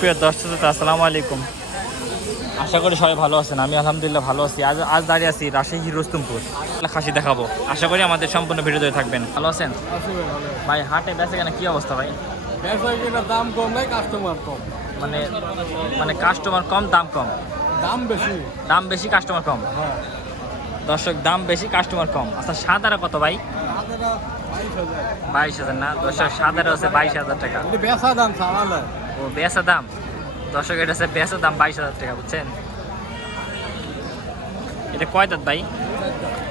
প্রিয় দর্শক আসসালামু আলাইকুম। আশা করি সবাই ভালো আছেন। আমি আলহামদুলিল্লাহ ভালো আছি। আজ দাঁড়িয়ে আছি রাজশাহী রুস্তমপুর। খাসি দেখাবো, আশা করি আমাদের সম্পূর্ণ ভিডিও ধরে থাকবেন। ভালো আছেন ভাই? হাটে বেচে কেন কি অবস্থা ভাই? দাম কম নাই, কাস্টমার কম। মানে মানে কাস্টমার কম, দাম কম। দাম বেশি কাস্টমার কম। দর্শক, দাম বেশি কাস্টমার কম। আচ্ছা, সাদারা কত ভাই? 22,000 না দর্শক? সাদারা হচ্ছে 22,000 টাকা। বেচা দাম সারালে। ও বেচা দাম। দর্শক, এটা হচ্ছে বেচা দাম 22,000 টাকা, বুঝছেন? এটা কয় দাঁত ভাই?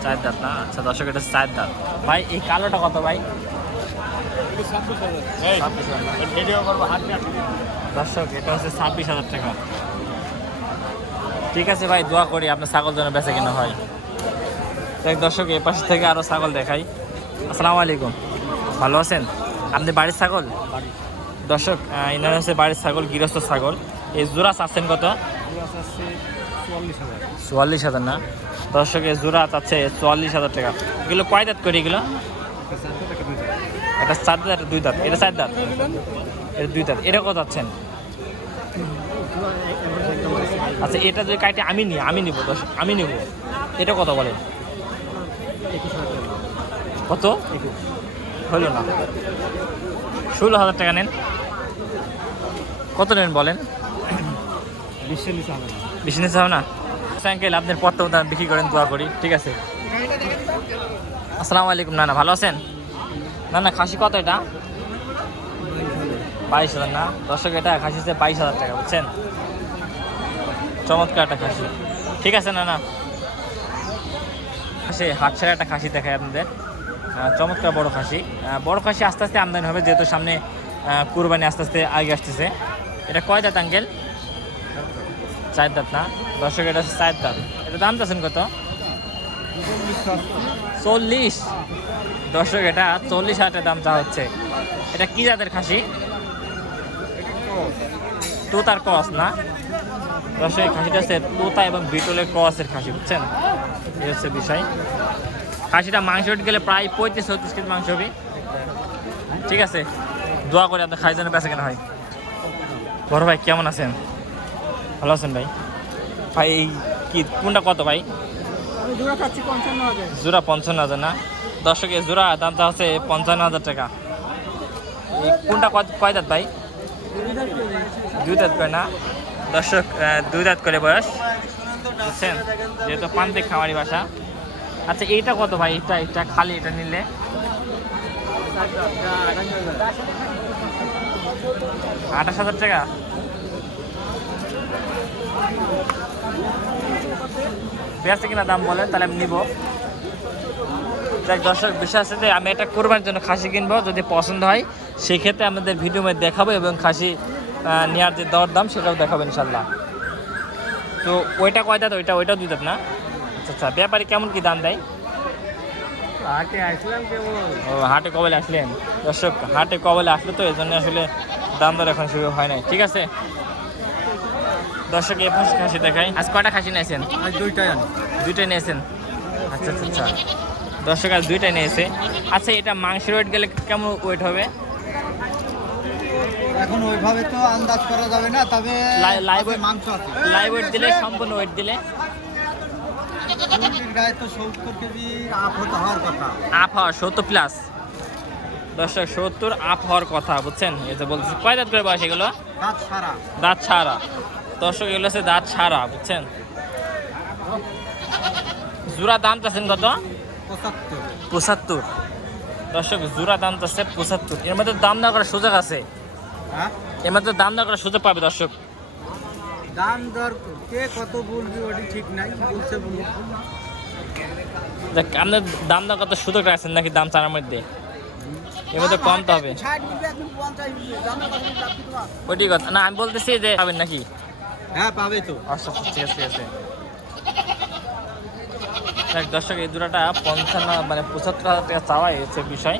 4 দাঁত না? আচ্ছা দর্শক, এটা 4 দাঁত। ভাই এই কালোটা কত ভাই? 26,000। দর্শক, এটা হচ্ছে 26,000 টাকা। ঠিক আছে ভাই, দোয়া করি আপনার ছাগল যেন বেচে কিনা হয়। দেখ দর্শক, এ পাশ থেকে আরো ছাগল দেখাই। আসসালামু আলাইকুম, ভালো আছেন? আপনি বাড়ির ছাগল? দর্শক, এনার হচ্ছে বাড়ির ছাগল, গৃহস্থ ছাগল। এই জোড়া চাচ্ছেন কত? 44,000 না? দর্শক, এই জোড়া চাচ্ছে 44,000 টাকা। এগুলো কয় দাঁত করে এগুলো? এটা 4 দাঁত, এটা 2 দাঁত। এটা 4 দাঁত, এটা 2 দাঁত। এটা কত চাচ্ছেন? আচ্ছা, এটা যদি কাইটে আমি নিব দর্শক, আমি নিব। এটা কত বলেন? কত হইল না? 16,000 টাকা নেন। কত নেন বলেন? 20 নিচে হবে না? সাইকেল আপনার পত্র বিক্রি করেন, দোয়া করি। ঠিক আছে। আসসালামু আলাইকুম। না ভালো আছেন? না খাসি কত এটা? 22,000 না? দর্শক, এটা খাসি হচ্ছে 22,000 টাকা, বুঝছেন? চমৎকার একটা খাসি। ঠিক আছে। না সে হাটছাড়া একটা খাসি দেখায় আপনাদের। চমৎকার বড় খাসি। বড় খাসি আস্তে আস্তে আমদানি হবে, যেহেতু সামনে কুরবানি আস্তে আস্তে আগে আসতেছে। এটা কয় দাঁত আঙ্কেল? 4 দাঁত না? দর্শক, এটা হচ্ছে 4 দাঁত। এটা দাম চাচ্ছেন কত? 40। দর্শক, এটা 40,000 দাম চা হচ্ছে। এটা কি জাতের খাসি? তোতার ক্রস না? দর্শক, এই খাসিটা হচ্ছে তোতা এবং বিটলের ক্রসের খাসি, বুঝছেন? এই হচ্ছে বিষয়। খাসিটা মাংস গেলে প্রায় 35-36 কেজি মাংস হবে। ঠিক আছে, দোয়া করে আপনার খাসি যেন বেঁচে কেনা হয়। বড় ভাই কেমন আছেন? ভালো আছেন ভাই? ভাই এই কি কোনটা কত ভাই? জোড়া 55,000 না? দর্শক, এই জোড়া দামটা হচ্ছে 55,000 টাকা। এই কোনটা কয় দাঁত ভাই? 2 দাঁত করে না? দর্শক, 2 দাঁত করে বয়স, বুঝছেন? যেহেতু প্রান্তিক খামারি বাসা। আচ্ছা, এইটা কত ভাই? এটা খালি এটা নিলে 28,000 টাকা। বেঁচে কিনা দাম বলেন, তাহলে আমি নিব। দেখ দর্শক, বিষয় আছে যে আমি এটা কোরবানির জন্য খাসি কিনবো। যদি পছন্দ হয় সেক্ষেত্রে আমাদের ভিডিও মধ্যে দেখাবো, এবং খাসি নেওয়ার যে দর দাম সেটাও দেখাবো ইনশাল্লাহ। তো ওইটা কয় দাঁত? ওইটাও 2 দাঁত না? আচ্ছা, ব্যাপারে কেমন কি দাম দেয়? ও, হাটে কবে আসলেন? দর্শক, হাটে কবে আসলে তো এই জন্য আসলে দাম দর এখন শুরু হয় নাই। ঠিক আছে দর্শক, এই পাশে খাসি দেখাই। আজ কয়টা খাসি নিয়েছেন? দুইটাই নিয়েছেন? আচ্ছা। দর্শক, আজ 2টাই নিয়েছে। আচ্ছা, এটা মাংসের ওয়েট গেলে কেমন ওয়েট হবে? এখন ওইভাবে তো আন্দাজ করা যাবে না, তবে লাইভ ওয়েট দিলে, সম্পূর্ণ ওয়েট দিলে গায়ে তো 70 কেজি আপ হতে হওয়ার কথা। আপ হওয়ার 70 প্লাস। দর্শক, 70 আপ হওয়ার কথা, বুঝছেন? এই যে বলতেছি, কয় দাঁত করে বয়স এগুলো? দাঁত ছাড়া। দর্শক, এগুলো হচ্ছে দাঁত ছাড়া, বুঝছেন? জোড়া দাম চাচ্ছেন কত? 75। দর্শক, জোড়া দাম চাচ্ছে 75। এর মধ্যে দাম না করার সুযোগ আছে? এর মধ্যে দাম না করার সুযোগ পাবে দর্শক। দাম দর কে কত বলবি ওটি ঠিক নাই, বলছে বলুন। দেখ, আপনার দাম না কত সুযোগ রাখছেন নাকি দাম চানার মধ্যে? এর মধ্যে কম তো হবে। ওইটি কথা না, আমি বলতেছি যে পাবেন নাকি? হ্যাঁ, পাবে তো। আচ্ছা, ঠিক আছে। দর্শক, এই জোড়াটা 75 টাকা চাওয়া হচ্ছে বিষয়।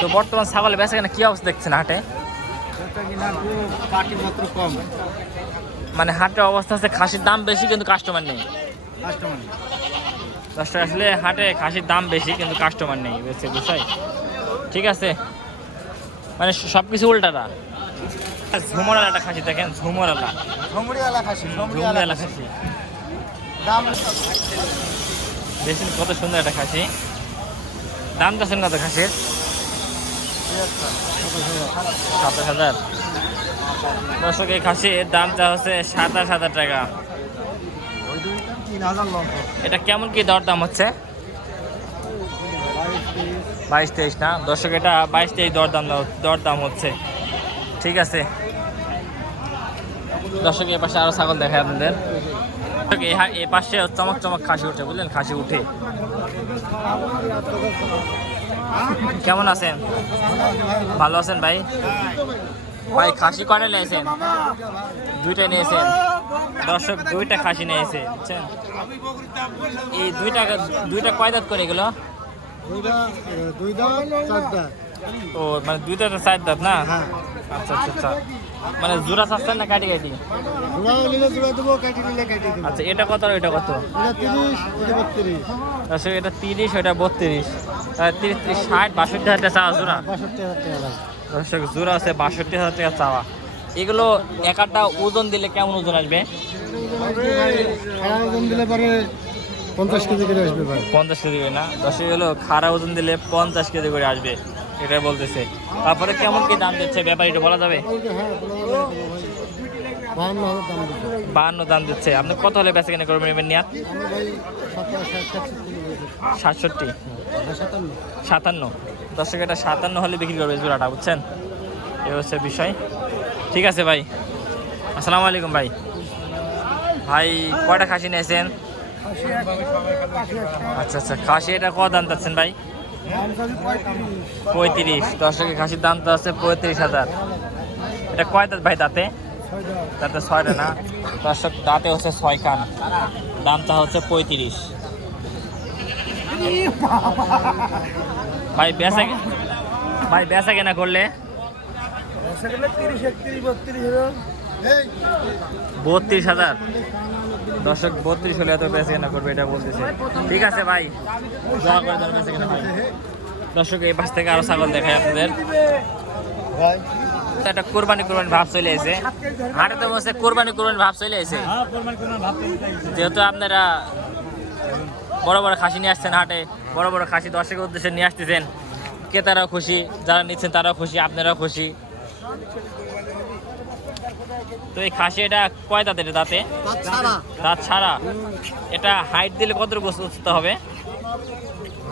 তো বর্তমান ছাগলে বেচা কেনা কি অবস্থা দেখছেন হাটে? কম, মানে হাটের অবস্থা আছে খাসির দাম বেশি কিন্তু কাস্টমার নেই। দর্শক, আসলে হাটে খাসির দাম বেশি কিন্তু কাস্টমার নেই, বুঝছে বিষয়? ঠিক আছে, মানে সব কিছু উল্টাটা। ঝুমরালাটা খাসি দেখেন, ঝুমরালা ঝুমড়িওয়ালা খাসি ঝুমরালা খাসি দাম দেখছেন কত সুন্দর একটা খাসি। দাম চাচ্ছেন কত খাসির? 27,000। দর্শক এই খাসির দামটা হচ্ছে 27,000 টাকা। 3000 লম্ব এটা কেমন কি দরদাম হচ্ছে? 22-23 না দর্শক, এটা 22-23 দরদাম হচ্ছে। ঠিক আছে দর্শক, এ পাশে আরো ছাগল দেখায় আপনাদের। এ পাশে চমক চমক খাসি উঠে, বুঝলেন, খাসি উঠে। কেমন আছেন? ভালো আছেন ভাই? ভাই খাসি কয়টা নিয়েছেন? 2টা নিয়েছেন দর্শক, 2টা খাসি নিয়েছে বুঝছেন। এই দুইটা কয় দাঁত করে এগুলো? দুই দাম চারটা ও মানে 2টা 4 দাঁত না? আচ্ছা আচ্ছা আচ্ছা, মানে জোড়া চাচ্ছেন না কাটি কাটি? জোড়া নিলে জোড়া দেবো, কেটে নিলে কেটে দেবো। আচ্ছা এটা কত আর এটা কত? এটা 30, এটা 32। আচ্ছা এটা 30, ওটা 32, 30, 60, 62,000 টাকা চাওয়া জোড়া। 62,000 টাকা দাম। দর্শক জোড়া আছে 62,000 টাকা চাওয়া। এগুলো এক একটা ওজন দিলে কেমন ওজন আসবে? খারাপ ওজন দিলে পরে 50 কেজি করে আসবে ভাই। 50 কেজি করে না দর্শক, এগুলো খারাপ ওজন দিলে 50 কেজি করে আসবে, এটা বলতেছে। তারপরে কেমন কি দাম দিচ্ছে ব্যাপারী, এটা বলা যাবে? হ্যাঁ 52,000 দাম দিচ্ছে। 52 দাম দিচ্ছে। আপনি কত হলে বেচা কেনা করবেন এবার নিয়ে? আমি ভাই 67, 57। 57। দর্শক এটা 57 হলে বিক্রি করবে জোড়াটা, বুঝছেন। এই হচ্ছে বিষয়। ঠিক আছে ভাই, আসসালামু আলাইকুম ভাই। ভাই কয়টা খাসি নিয়েছেন? আচ্ছা আচ্ছা, খাসি এটা কত দাম চাচ্ছেন ভাই? 35। দর্শকের খাসির দাম তো আছে 35,000। এটা কয় দাঁত ভাই? দাঁতে 6টা না দর্শক, দাঁতে হচ্ছে 6 কান। দামটা হচ্ছে 35। ভাই বেচা কেনা করলে 32,000। দর্শক 32 হলে এত বেচা কেনা করবে, এটা বলতেছে। ঠিক আছে ভাই, দোয়া করে দেন বেচা কেনা হয়। দর্শক এই পাশ থেকে আরো ছাগল দেখায় আপনাদের। একটা কোরবানি ভাব চলে এসে হাটে, তো বলছে কোরবানি ভাব চলে এসে। যেহেতু আপনারা বড় বড় খাসি নিয়ে আসছেন হাটে, বড় বড় খাসি দর্শকের উদ্দেশ্যে নিয়ে আসতেছেন, ক্রেতারাও খুশি, যারা নিচ্ছেন তারাও খুশি, আপনারাও খুশি। তো এই খাসি এটা কয় দাঁতের? দাঁতে দাঁত ছাড়া। এটা হাইট দিলে কত উচ্চতা হবে?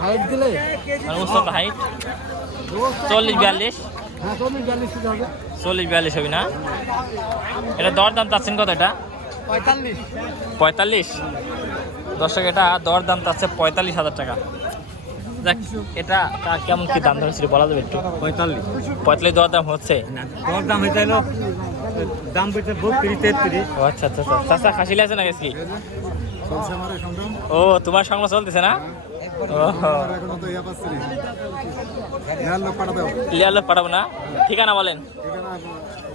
হাইট দিলে মানে উচ্চতা হাইট 40-42? 40-42 হবে না? এটা দরদাম চাচ্ছেন কত? এটা 45। দর্শক এটা দরদাম চাচ্ছে 45,000 টাকা। দেখ এটা কেমন কি দাম ধরেছিল বলা যাবে একটু? 45 দরদাম হচ্ছে। দরদাম হইতে হলো দাম পেতে 32-33। ও আচ্ছা আচ্ছা আচ্ছা, চাচা খাসি আছে না গেছি? চলছে আমার সংগ্রাম। ও তোমার সংগ্রাম চলতেছে না? ও এখনো তো ইয়া পাচ্ছি না। ইয়ার লোক পাঠা দাও। লিয়ার লোক পাঠাবো না? ঠিকানা বলেন। ঠিকানা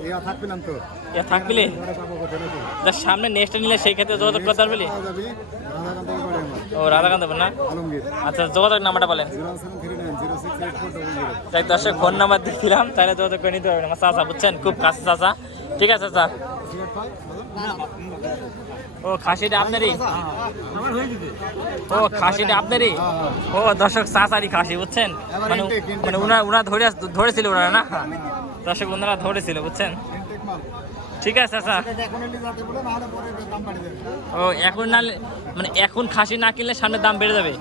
ইয়া থাকবেন তো। ইয়া থাকবিলে যার সামনে নেক্সট নিলে সেই ক্ষেত্রে যোগাযোগ করতে পারবি? যাবি রাধাকান্ত বাড়ি আমার। ও রাধাকান্ত না? আলমগীর। আচ্ছা যোগাযোগ নাম্বারটা বলেন। 073906840। তাই দর্শক ফোন নাম্বার দিয়েছিলাম, তাহলে যোগাযোগ করে নিতে পারবেন। আমার চাচা বুঝছেন, খুব কাছে চাচা। ঠিক আছে চাচা। ও খাসিটা আপনারই? ও খাসিটা আপনারই? ও দর্শক চাচারই খাসি বুঝছেন, মানে মানে ওনারা ধরেছিল ওনারা না দর্শক, ওনারা ধরেছিল বুঝছেন। ঠিক আছে চাচা। ও এখন না মানে এখন খাসি না কিনলে সামনে দাম বেড়ে যাবে?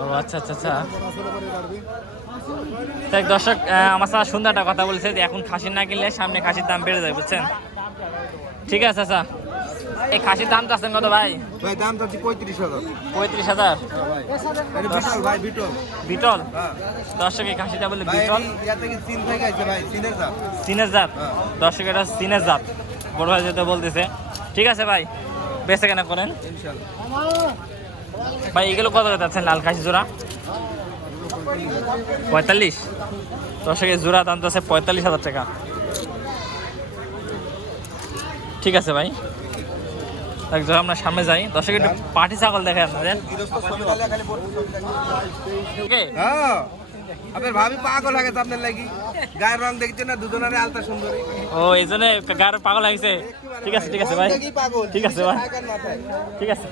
ও আচ্ছা আচ্ছা আচ্ছা। তাই দর্শক আমার সাথে সুন্দর একটা কথা বলেছে যে এখন খাসি না কিনলে সামনে খাসির দাম বেড়ে যাবে, বুঝছেন। ঠিক আছে আচ্ছা। এই খাসির দাম চাচ্ছেন কত ভাই? ভাই দাম চাচ্ছি 35,000। 35,000? বিটল ভাই বিটল। বিটল? দর্শক এই খাসিটা বলে বিটল। ইয়া থেকে চীন থেকে আইছে ভাই, চীনের জাত। চীনের জাত? দর্শক এটা চীনের জাত বড় ভাই যেটা বলতেছে। ঠিক আছে ভাই, বেচে কেনা করেন ইনশাআল্লাহ। ভাই। এগুলো কত যাচ্ছেন লাল খাসি জোড়া? 45? দর্শক এই জোড়া দাম আছে 45,000 টাকা। ঠিক আছে ভাই, একজন আমরা সামনে যাই। দর্শক একটু পাটি ছাগল দেখে আপনাদের। আপনার ভাবি পাগল লাগে তো আপনার লাগি গায়ের রং দেখছেন না দুজনের আলতা সুন্দরী ও এই জন্য গার পাগল লাগছে। ঠিক আছে ভাই, ঠিক আছে ভাই, ঠিক আছে,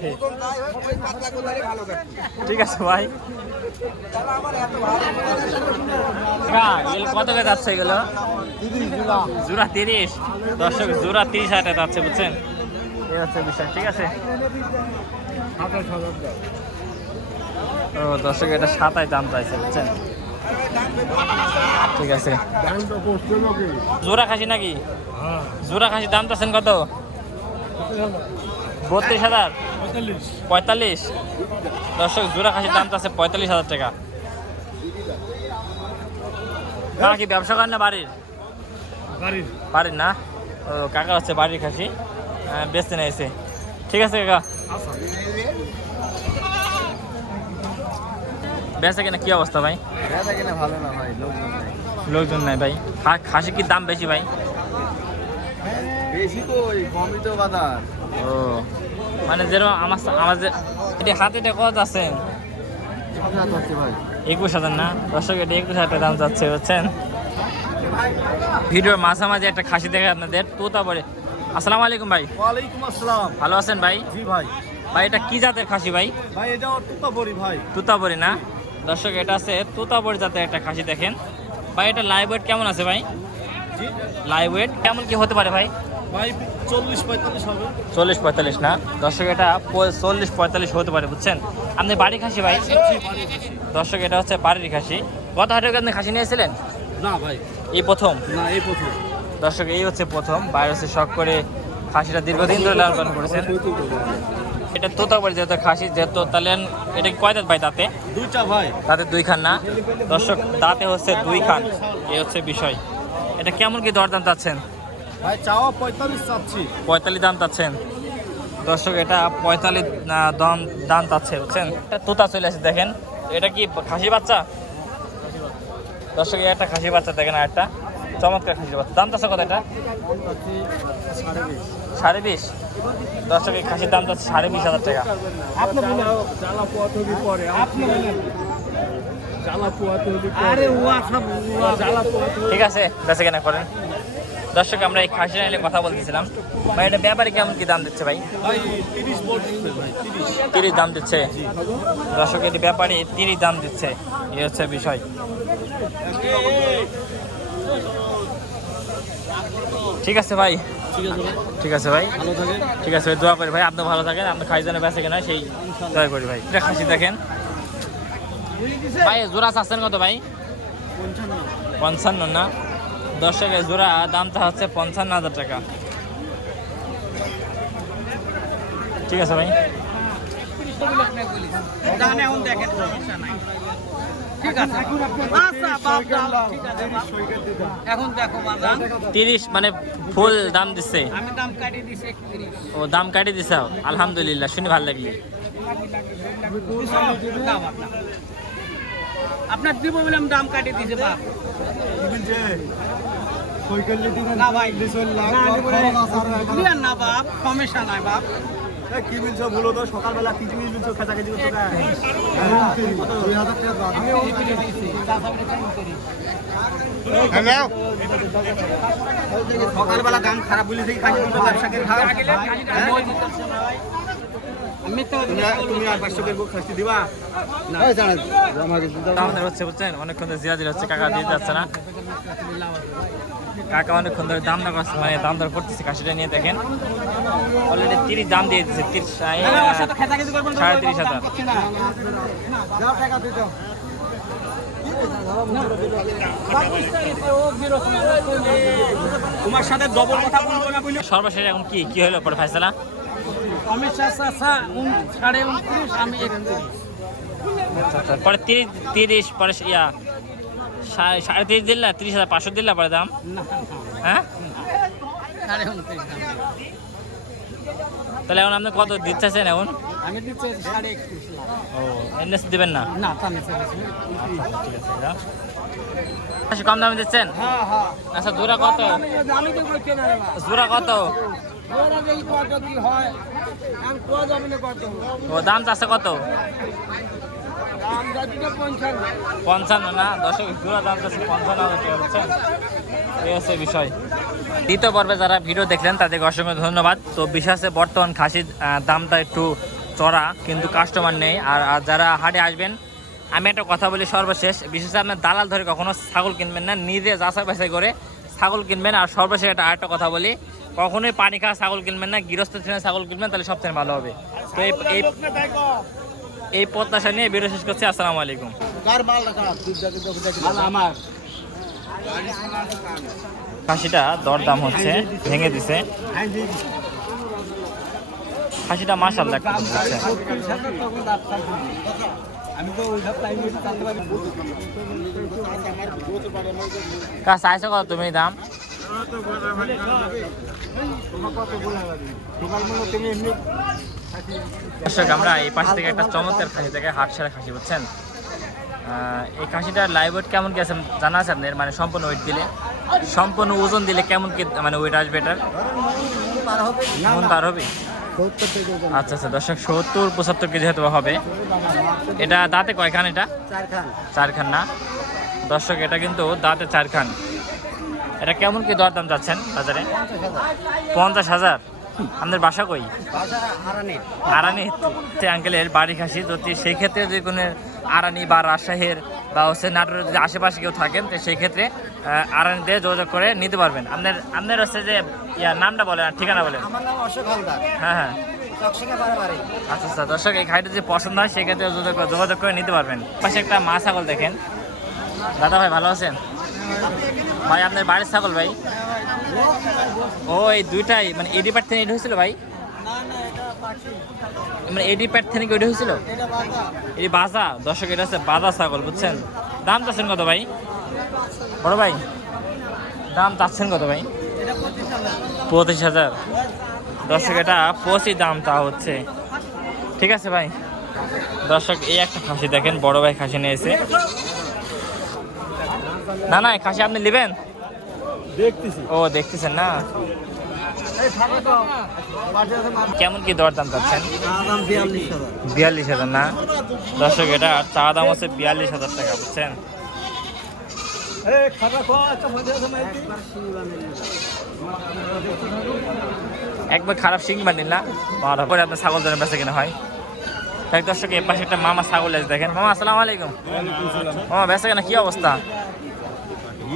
ঠিক আছে ভাই। কত করে যাচ্ছে এগুলো? জোড়া 30। দর্শক জোড়া 30,000 টাকা যাচ্ছে, বুঝছেন? এই হচ্ছে বিষয়। ঠিক আছে। ও দর্শক এটা 27 দাম চাইছে, বুঝছেন? ঠিক আছে। জোড়া খাসি নাকি? জোড়া খাসি দাম চাচ্ছেন কত? 32,000, 45। দর্শক জোড়া খাসির দাম চাচ্ছে 45,000 টাকা। কাকা কি ব্যবসা করেন না বাড়ির? বাড়ির না? ও কাকা হচ্ছে বাড়ির খাসি বেচতে নিয়েছে। ঠিক আছে কাকা। বেচা কিনা কি অবস্থা ভাই? বেচা কিনা ভালো না ভাই, লোকজন নাই ভাই। খাসি কি দাম বেশি ভাই? বেশি তো কমই তো বাজার। ও মানে যেরকম আমাদের এটা হাতে এটা কত আছে? 21,000 না? দর্শক এটা 21,000 টাকা দাম যাচ্ছে, বুঝছেন? ভিডিওর মাঝামাঝি একটা খাসি দেখে আপনাদের তোতাপুরি। আসসালামু আলাইকুম ভাই। ওয়ালাইকুম আসসালাম। ভালো আছেন ভাই? জি ভাই। ভাই এটা কি জাতের খাসি ভাই? ভাই এটা তোতাপুরি ভাই। তোতাপুরি না? দর্শক এটা আছে তোতাপুরি জাতের একটা খাসি। দেখেন ভাই এটা লাইভ ওয়েট কেমন আছে ভাই? জি লাইভ ওয়েট কেমন কি হতে পারে ভাই? ভাই 40-45 হবে। 40-45 না? দর্শক এটা 40-45 হতে পারে, বুঝছেন? আপনি বাড়ি খাসি ভাই? দর্শক এটা হচ্ছে বাড়ির খাসি। কত হাজার টাকা আপনি খাসি নিয়েছিলেন? না ভাই, এই প্রথম? না এই প্রথম। দর্শক এই হচ্ছে প্রথম। বাইরে হচ্ছে শখ করে খাসিটা দীর্ঘদিন ধরে লালন পালন করেছেন। এটা তোতাপুরি যেহেতু খাসি যেহেতু, তাহলে এটা কয় দাঁত ভাই? দাঁতে দুইটা ভাই। দাঁতে 2 খান না? দর্শক দাঁতে হচ্ছে 2 খান, এই হচ্ছে বিষয়। এটা কেমন কি দরদাম চাচ্ছেন ভাই? চাওয়া 45 চাচ্ছি। 45 দাম চাচ্ছেন। দর্শক এটা 45 দাম চাচ্ছে, বুঝছেন? এটা তোতা চলে আসে। দেখেন এটা কি খাসি বাচ্চা? দর্শক একটা খাসি বাচ্চা দেখেন, আর একটা চমৎকার খাসির বাচ্চা। দাম চাচ্ছে কত এটা? 20.5। দর্শক এই খাসির দাম চাচ্ছে 20.5 টাকা। ঠিক আছে, বেঁচে কেনা করেন। দর্শক আমরা এই খাসি নিয়ে কথা বলতেছিলাম ভাই। এটা ব্যাপারে কেমন কি দাম দিচ্ছে ভাই? 30 দাম দিচ্ছে। দর্শক এটি ব্যাপারে 30 দাম দিচ্ছে, এই হচ্ছে বিষয়। ঠিক আছে ভাই, ঠিক আছে ভাই, ঠিক আছে ভাই, দোয়া করি ভাই আপনি ভালো থাকেন, আপনি খাই জানে বেঁচে কেনা সেই দোয়া করি ভাই। এটা খাসি দেখেন ভাই। জোড়া চাচ্ছেন কত ভাই? 55 না? দর্শকের জোড়া দামটা হচ্ছে 55,000 টাকা। ঠিক আছে ভাই। এখন দেখো 30 মানে ফুল দাম দিচ্ছে? আমি দাম কাটিয়ে দিছি 31। ও দাম কাটিয়ে দিছে, আলহামদুলিল্লাহ, শুনে ভালো লাগলি। আপনার দিব বলে আমি দাম কাটিয়ে দিছি বাপ। না ভাই না বাপ, সমস্যা নাই বাপ। কি বলছো বলো তো? সকালবেলা কি জিনিস বলছো? খেচাখেচি করছো না? সকালবেলা দাম খারাপ বলে সেই খাসি দুটো ব্যবসাকের খারাপ। তুমি আর 500 করে খাসি দিবা না? আমাদের হচ্ছে, বুঝছেন, অনেকক্ষণ ধরে জিরাজির হচ্ছে, কাকা দিয়ে যাচ্ছে না। কাকা অনেকক্ষণ ধরে দাম দর করছে, মানে দাম দর করতেছে খাসিটা নিয়ে। দেখেন অলরেডি 30 দাম দিয়ে দিচ্ছে, 37,500। তোমার সাথে ডবল কথা বলবো না বলে সর্বশেষ এখন কি কি হলো পরে ফাইসালা? আমি 29.5 আমি 31। পরে 30 পরে ইয়া 30.5 দিল্লা, 30,500 দিল্লা পরে দাম। হ্যাঁ 29.5 দাম। তাহলে এখন আপনি কত দিচ্ছেন এখন? আমি দিচ্ছি 31.5 লাখ। ও এনএস দিবেন না? না তা নিচে আচ্ছা কম দামে দিচ্ছেন? হ্যাঁ হ্যাঁ। আচ্ছা জোড়া কত? আমি তো বলছি না জোড়া কত? ওরা দেখি কত কি হয়। আমি কত যাবে না কত। ও দাম চাচ্ছে কত? দাম যাচ্ছে 55 55 না দর্শক জোড়া দাম যাচ্ছে 55,000 টাকা বুঝছেন এই হচ্ছে বিষয়। দ্বিতীয় পর্বে যারা ভিডিও দেখলেন তাদেরকে অসংখ্য ধন্যবাদ। তো বিশ্বাসে বর্তমান খাসির দামটা একটু চড়া, কিন্তু কাস্টমার নেই। আর যারা হাটে আসবেন, আমি একটা কথা বলি সর্বশেষ, বিশেষ আপনার দালাল ধরে কখনো ছাগল কিনবেন না, নিজে যাচাই বাছাই করে ছাগল কিনবেন। আর সর্বশেষ আরেকটা কথা বলি, কখনোই পানি খাওয়া ছাগল কিনবেন না, গৃহস্থ শ্রেণীর ছাগল কিনবেন, তাহলে সবচেয়ে ভালো হবে। তো এই প্রত্যাশা নিয়ে ভিডিও শেষ করছি। আসসালামু আলাইকুম। আমার খাসিটা দরদাম হচ্ছে, ভেঙে দিছে খাসিটা, মাশাআল্লাহ একটা হচ্ছে। চাইছো কত তুমি দাম? দর্শক আমরা এই পাশ থেকে একটা চমৎকার খাসি থেকে হাট সেরা খাসি বুঝছেন। এই খাসিটার লাইভ ওয়েট কেমন কি আছে জানা আছে আপনার? মানে সম্পূর্ণ ওয়েট দিলে, সম্পূর্ণ ওজন দিলে কেমন কি মানে ওয়েট আসবে এটার? মন পার হবে? আচ্ছা আচ্ছা দর্শক 70-75 কেজি হয়তো হবে। এটা দাঁতে কয়খান? এটা 4 খান না দর্শক, এটা কিন্তু দাঁতে 4 খান। এটা কেমন কি দরদাম যাচ্ছেন বাজারে? 50,000। আপনাদের বাসা কই? আরানি আঙ্কেলের বাড়ি খাসি। যদি সেই ক্ষেত্রে যদি কোনো আরানি বা রাজশাহীর বা হচ্ছে নাটোরের যদি আশেপাশে কেউ থাকেন, তো সেই ক্ষেত্রে আরানিতে যোগাযোগ করে নিতে পারবেন। আপনার হচ্ছে যে নামটা বলেন আর ঠিকানা বলেন। আমার নাম অশোক হালদার। হ্যাঁ হ্যাঁ আচ্ছা আচ্ছা দর্শক, এই খাইটা যদি পছন্দ হয় সেক্ষেত্রে যোগাযোগ করে নিতে পারবেন। পাশে একটা মা ছাগল দেখেন। দাদা ভাই ভালো আছেন? ভাই আপনার বাড়ির ছাগল ভাই? ও এই দুইটাই মানে এডি প্যাট থেকে এটা হয়েছিল ভাই? মানে এডি প্যাট থেকে ওইটা হয়েছিল? এটি বাজা দর্শক, এটা হচ্ছে বাজা ছাগল বুঝছেন। দাম চাচ্ছেন কত ভাই? বড় ভাই দাম চাচ্ছেন কত ভাই? 25,000 দর্শক, এটা 25 দাম তা হচ্ছে। ঠিক আছে ভাই। দর্শক এই একটা খাসি দেখেন, বড় ভাই খাসি নিয়েছে। না না খাসি আপনি নেবেন? ও দেখতেছেন না? কেমন কি দরদাম চাচ্ছেন? 42,000 না দর্শক, এটা চা দাম হচ্ছে 42,000 টাকা বুঝছেন। একবার খারাপ শিং বানিল না পরে আপনার ছাগল ধরে বেঁচে কিনা হয়। তাই দর্শক এর পাশে একটা মামা ছাগল আছে দেখেন। মামা আসসালামু আলাইকুম। মামা বেঁচে কিনা কি অবস্থা?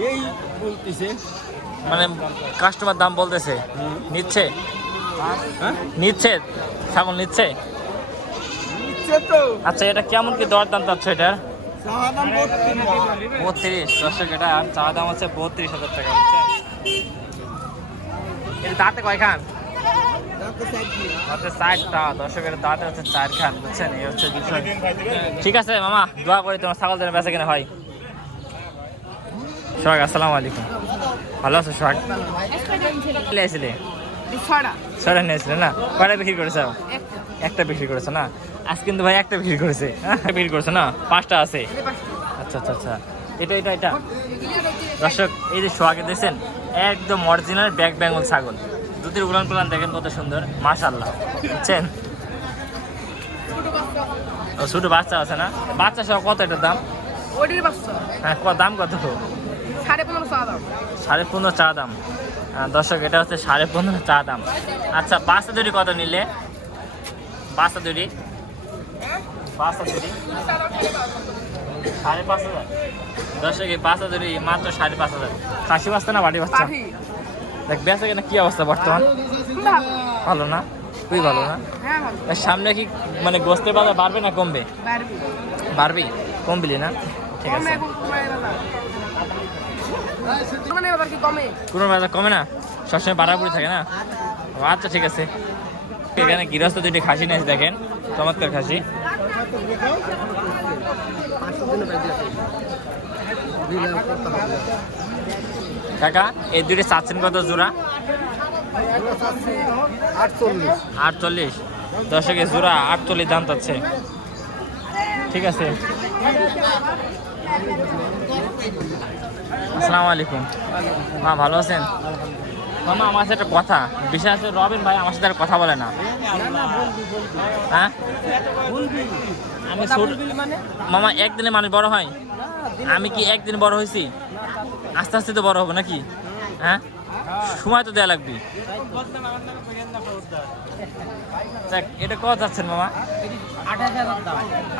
এই বলতেছে মানে কাস্টমার দাম বলতেছে, নিচ্ছে নিচ্ছে ছাগল নিচ্ছে। আচ্ছা এটা কেমন কি দর দাম চাচ্ছ এটার? 32 দর্শক, এটা চা দাম হচ্ছে 32,000 টাকা বুঝছেন। এটা দাঁতে কয়খান? দাঁতে 4টা দর্শক, এটা দাঁতে হচ্ছে 4 খান বুঝছেন। এই হচ্ছে বিষয়। ঠিক আছে মামা, দোয়া করি তোমার ছাগল যেন বেঁচে কিনা হয়। সোহাগ আসসালামু আলাইকুম। ভালো আছো সোহাগ? নিয়েছিলে 6টা নিয়েছিলে না? কয়টা বিক্রি করেছো? একটা বিক্রি করেছো না? আজ কিন্তু ভাই একটা বিক্রি করেছে, বিক্রি করেছো না? 5টা আছে। আচ্ছা আচ্ছা আচ্ছা, এটা দর্শক এই যে সোহাগে দেখছেন, একদম অরিজিনাল ব্যাক বেঙ্গল ছাগল। দুধের উলান পালান দেখেন কত সুন্দর, মাশাআল্লাহ বুঝছেন। ও ছোট বাচ্চা আছে না? বাচ্চা সহ কত এটার দাম? হ্যাঁ দাম কত? 15.5 চা দাম দর্শক, এটা হচ্ছে 15.5 চা দাম। আচ্ছা বাচ্চা দুটি কত নিলে? বাচ্চা দুটি 5.5 দর্শক, এই বাচ্চা দুটি মাত্র 5.5। খাসি বাচ্চা না বাড়ি বাচ্চা? দেখ বেঁচে কিনা কি অবস্থা বর্তমান? ভালো না? খুবই ভালো না? এর সামনে কি মানে গোস্তের বাজার বাড়বে না কমবে? বাড়বি, কমবিলি না? ঠিক আছে, কোনো বাজার কমে না, সবসময় বাড়াবাড়ি থাকে না? আচ্ছা ঠিক আছে। এখানে গৃহস্থ দুটি খাসি নিয়েছে দেখেন, চমৎকার খাসি। কাকা এই দুটি চাচ্ছেন কত জোড়া? 48 দর্শক, জোড়া 48 দাম চাচ্ছে। ঠিক আছে, আসসালামু আলাইকুম। মা ভালো আছেন? মামা আমার সাথে একটা কথা, বিশেষ আছে রবিন ভাই আমার সাথে আর কথা বলে না। হ্যাঁ আমি মামা একদিনে মানুষ বড় হয়? আমি কি একদিন বড় হয়েছি? আস্তে আস্তে তো বড় হবো নাকি? হ্যাঁ সময় তো দেওয়া লাগবে। দেখ এটা কত যাচ্ছেন মামা?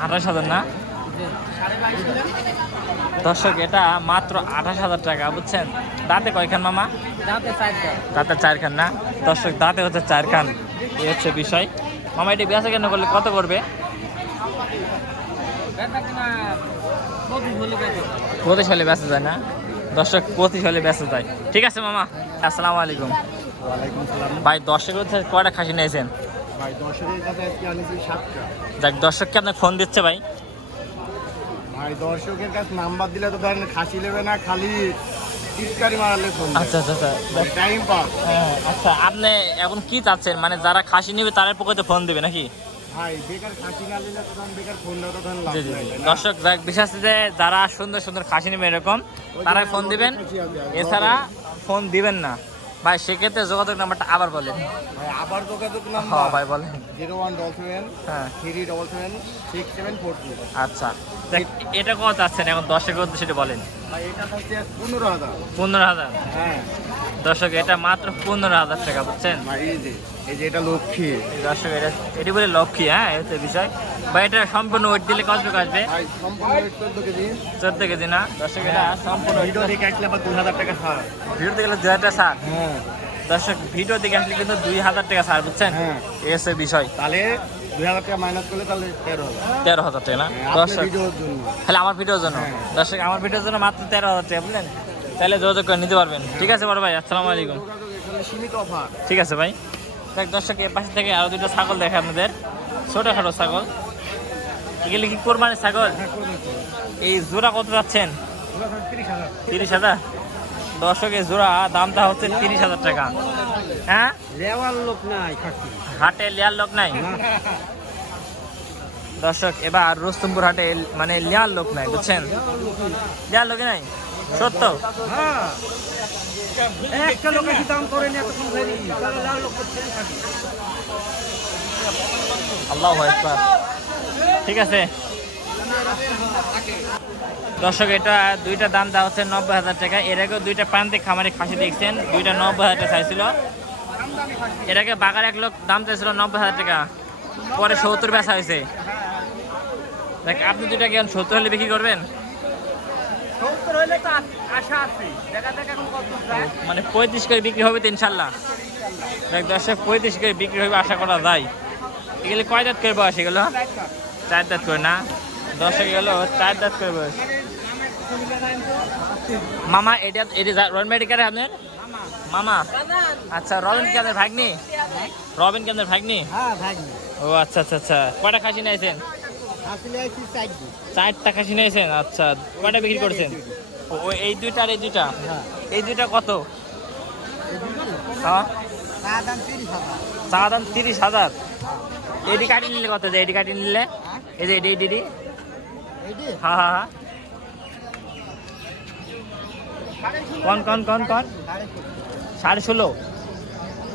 28,000 না দর্শক, এটা মাত্র 28,000 টাকা, বুঝছেন? দাঁতে কয়খান মামা? দাঁতে 4 খান না দর্শক, দাঁতে হচ্ছে 4 খান। এই হচ্ছে বিষয়। মামা এটি বেচা কেন করলে কত করবে? প্রতি সালে বেচা যায় না দর্শক, প্রতি সালে বেচা যায়। ঠিক আছে মামা, আসসালামু আলাইকুম। ভাই দর্শকের হচ্ছে কয়টা খাসি নিয়েছেন? ভাই দর্শকের কাছে আজকে আনিছি 7টা। দেখ দর্শককে আপনাকে ফোন দিচ্ছে ভাই। ভাই দর্শকের কাছে নাম্বার দিলে তো ধরেন খাসি নেবে না, খালি টিটকারি মারালে ফোন দেয়। আচ্ছা আচ্ছা আচ্ছা টাইম পাস। হ্যাঁ, আচ্ছা আপনি এখন কি চাচ্ছেন, মানে যারা খাসি নেবে তাদের পক্ষে ফোন দেবে নাকি? ভাই বেকার খাসি না নিলে তো ধরেন বেকার ফোন দেওয়া তো ধরেন লাভ জি জি নাই, জি। তাই না? দর্শক যাক বিশ্বাস যে যারা সুন্দর সুন্দর খাসি নেবে এরকম তারাই ফোন দিবেন, এছাড়া ফোন দিবেন না। ভাই সেক্ষেত্রে যোগাযোগ নাম্বারটা আবার বলেন। ভাই আবার যোগাযোগ হ্যাঁ নাম্বার ভাই বলেন। 0177 হ্যাঁ 377 6742। আচ্ছা দেখ এটা কত চাচ্ছেন এখন দর্শকের উদ্দেশ্যে সেটা বলেন। ভাই এটা হচ্ছে 15,000। 15,000 হ্যাঁ দর্শক, এটা মাত্র 15,000 টাকা, বুঝছেন? ভাই এই যে এটা লক্ষ্মী। দর্শক এটি বলে লক্ষ্মী। হ্যাঁ এই হচ্ছে বিষয়। বা এটা সম্পূর্ণ ওয়েট দিলে কত টাকা আসবে? ভাই সম্পূর্ণ 14 কেজি। 14 কেজি না দর্শক, এটা সম্পূর্ণ ভিডিও দেখে আসলে আবার 2,000 টাকা ছাড়। ভিডিওতে গেলে 2,000 টাকা ছাড়। হ্যাঁ দর্শক ভিডিও দেখে আসলে কিন্তু 2,000 টাকা ছাড়, বুঝছেন? হ্যাঁ এই হচ্ছে বিষয়। তাহলে 2,000 টাকা মাইনাস করলে তাহলে 13,000। 13,000 টাকা না আপনার দর্শক? ভিডিওর জন্য। তাহলে আমার ভিডিওর জন্য হ্যাঁ। দর্শক, আমার ভিডিওর জন্য মাত্র 13,000 টাকা, বুঝলেন? তাহলে যোগাযোগ করে নিতে পারবেন। ঠিক আছে বড় ভাই, আসসালামু আলাইকুম। যোগাযোগ এখানে সীমিত অফার। ঠিক আছে ভাই। দেখ দর্শক এর পাশে থেকে আরো দুটো ছাগল দেখে আপনাদের, ছোটখাটো ছাগল। এগুলি কি কোরবানির ছাগল? এই জোড়া কত যাচ্ছেন? 30,000 দর্শক, এই জোড়া দামটা হচ্ছে 30,000 টাকা। হ্যাঁ লেওয়ার লোক নাই খাসি। হাটে লিয়ার লোক নাই দর্শক, এবার রুস্তমপুর হাটে মানে লিয়ার লোক নাই, বুঝছেন? লিয়ার লোক নাই সত্য। হ্যাঁ একটা লোক কি দাম করে নি এতক্ষণ ধরে, তাহলে লাল লোক করছে খাসি। আল্লাহু আকবার। ঠিক আছে দর্শক, এটা দুইটা দাম দেওয়া হচ্ছে 90,000 টাকা। এর আগেও দুইটা প্রান্তিক খামারে খাসি দেখছেন, দুইটা 90,000 টাকা চাইছিল। এর আগে বাগার এক লোক দাম চাইছিল 90,000 টাকা, পরে 70 বেচা হয়েছে। দেখ আপনি দুইটা কেন 70 হলে বিক্রি করবেন? 70 হইলে তো আশা আছে, দেখা যাক এখন কত যায়। মানে 35 করে বিক্রি হবে তো ইনশাল্লাহ। দেখ দর্শক 35 করে বিক্রি হবে আশা করা যায়। এগুলো কয় দাঁত করে বয়স? এগুলো 4 দাঁত করে না দর্শক, এগুলো 4 দাঁত করে বয়স। মামা এটা রবিন মেডিকেল আপনার মামা? আচ্ছা রবিন কি আপনার ভাগ্নি? রবিন কি আপনার ভাগ্নি? হ্যাঁ ভাই ও আচ্ছা আচ্ছা আচ্ছা। কয়টা খাসি নিয়েছেন? আসলে আইছি 4টা খাসি নিয়েছেন। আচ্ছা কয়টা বিক্রি করছেন? ও এই দুইটা আর এই দুইটা? হ্যাঁ এই দুইটা কত? হ্যাঁ দাম 30,000। চা দাম 30,000। এডি কাটি নিলে কত যায়? এডি কাটি নিলে এই যে এডি এডি এডি? এইটি হ্যাঁ হ্যাঁ হ্যাঁ। কোন কোন কোন কোন? 16.5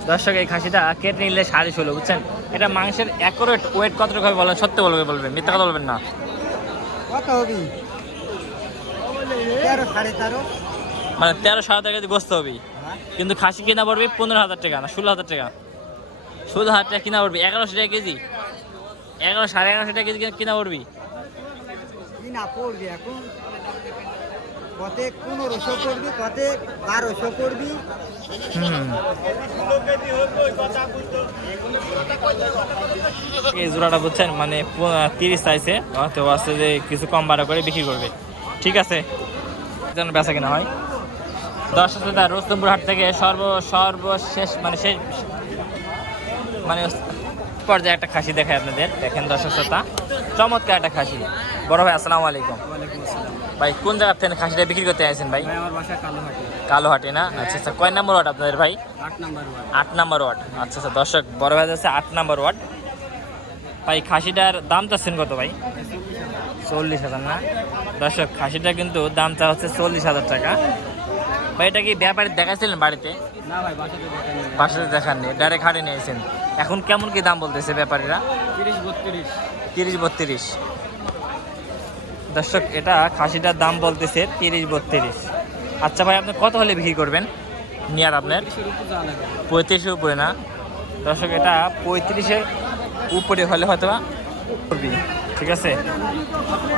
দর্শক, এই খাসিটা কেটে নিলে 16.5, বুঝছেন? এটা মাংসের অ্যাকুরেট ওয়েট কতটুকু হবে বলেন? সত্য বলবেন, মিথ্যা কথা বলবেন না। কত হবে? 13 13.5। মানে 13-13.5 কেজি গোস্ত হবে, কিন্তু খাসি কিনা পড়বে 15,000 টাকা না 16,000 টাকা। 16,000 টাকা কিনা পড়বে, 1,100 টাকা কেজি। 1100-1150 টাকা কেজি কিনা পড়বি। কি না পড়বি এখন, কতে 1500 পড়বি, কতে 1200 পড়বি। এই জোড়াটা বুঝছেন মানে 30 চাইছে, হয়তো আছে যে কিছু কম বাড়া করে বিক্রি করবে। ঠিক আছে যেন বেচা কিনা হয়। 10,000 রুস্তমপুর হাট থেকে সর্বশেষ মানে শেষ মানে পর্যায়ে একটা খাসি দেখায় আপনাদের। দেখেন 10,000 চমৎকার একটা খাসি। বড় ভাই আসসালামু আলাইকুম। ভাই কোন জায়গা থেকে খাসিটা বিক্রি করতে আসেন ভাই? আমার বাসা কালোহাটি। কালোহাটি না? আচ্ছা আচ্ছা। কয় নম্বর ওয়ার্ড আপনাদের ভাই? 8 নাম্বার ওয়ার্ড। 8 নম্বর ওয়ার্ড। আচ্ছা আচ্ছা দর্শক, বড় ভাই যাচ্ছে 8 নম্বর ওয়ার্ড। ভাই খাসিটার দাম চাচ্ছেন কত ভাই? 40,000 না দর্শক, খাসিটা কিন্তু দামটা হচ্ছে 40,000 টাকা। ভাই এটা কি ব্যাপারে দেখাইছিলেন বাড়িতে? না ভাই বাসাতে দেখানি। বাসাতে দেখাননি, ডাইরেক্ট হাটে নিয়েছেন। এখন কেমন কি দাম বলতেছে ব্যাপারীরা? 30-32। 30-32। দর্শক এটা খাসিটার দাম বলতেছে 30-32। আচ্ছা ভাই আপনি কত হলে বিক্রি করবেন নিয়ার আপনার? 30-এর উপর যাওয়া লাগবে। 35-এর উপরে না দর্শক, এটা 35-এর উপরে হলে হয়তো বা করবি, ঠিক আছে।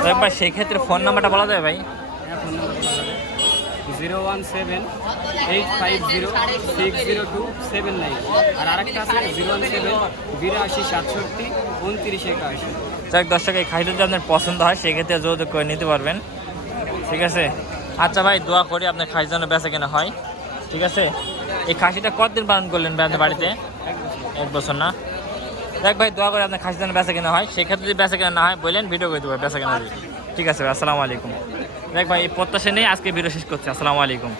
তো একবার সেই ক্ষেত্রে ফোন নাম্বারটা বলা যাবে ভাই? হ্যাঁ, ফোন নাম্বার বলা যাবে 017-850-60279। আর আরেকটা আছে 017-82-67-29-81। যাক দর্শক, এই খাসিটা যদি আপনার পছন্দ হয় সেক্ষেত্রে যোগাযোগ করে নিতে পারবেন, ঠিক আছে। আচ্ছা ভাই দোয়া করি আপনার খাসির জন্য বেচা কেনা হয়, ঠিক আছে। এই খাসিটা কতদিন পালন করলেন ভাই আপনার বাড়িতে? 1 বছর না? দেখ ভাই দোয়া করে আপনার খাসির জন্য বেচা কেনা হয়, সেক্ষেত্রে যদি বেচা কেনা না হয় বললেন ভিডিও করে দেবো বেচা কেনা দিয়ে, ঠিক আছে ভাই। আসসালামু আলাইকুম। দেখ ভাই এই প্রত্যাশা নেই আজকে ভিডিও শেষ করছি। আসসালামু আলাইকুম।